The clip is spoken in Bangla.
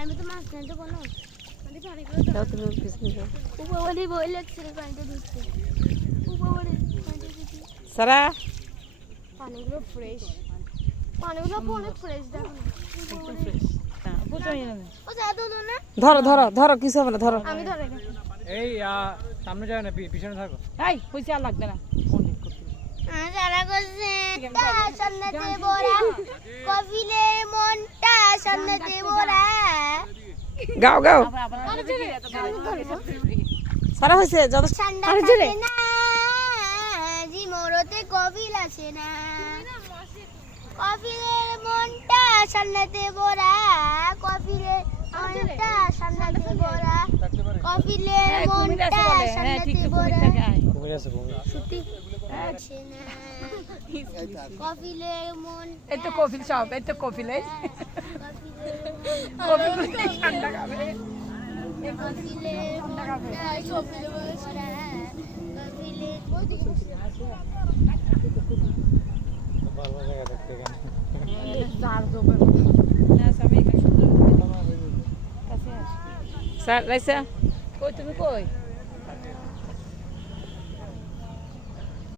আমি তো মাছ জানতে কোনো যাও তুমি পিছনে যাও উপবলি বই লাগছে পানিতে ঢুকছে উপবলি পানিতে ঢুকছে সারা পানিগুলো ফ্রেশ পানিগুলো অনেক ফ্রেশ দেখো একদম ফ্রেশ হ্যাঁ বুঝোই না ও যা দোলো না ধরো ধরো ধরো কিছু হবে না ধরো আমি ধরে এই সামনে যাও না পিছনে থাকো এই পয়সা আর লাগবে না ফোন ঠিক করতে যারা করছে সন্ন্যাতে বড়া কফিলের মনটা সন্ন্যাতে বড়া গাও গাও আবার সারা হয়েছে যত ঠান্ডা আরে জোরে। থাকে না জি মোরতে কফিল আসে না কফিলের মনটা সন্ন্যাতে বড়া কফিলের মনটা সন্ন্যাতে বড়া কফিলের হ্যাঁ কুমির আছে মনটা বলে হ্যাঁ ঠিক সন্ন্যাতে তো কুমির বড়া থাকে আয় কুমির আছে কুমির সত্যি আসে না কফিলের মন এই তো কফিল সব এই তো কফিল এই কফিলের কফিল ঠান্ডা খাবে কফিলের মনটা সন্ন্যাতে বড়া কফিলের ভালো জায়গা দেখতে এখানে চার জোবে না সবাই এখানে সুন্দর কাছে আসে স্যার রাইসা কই তুমি কই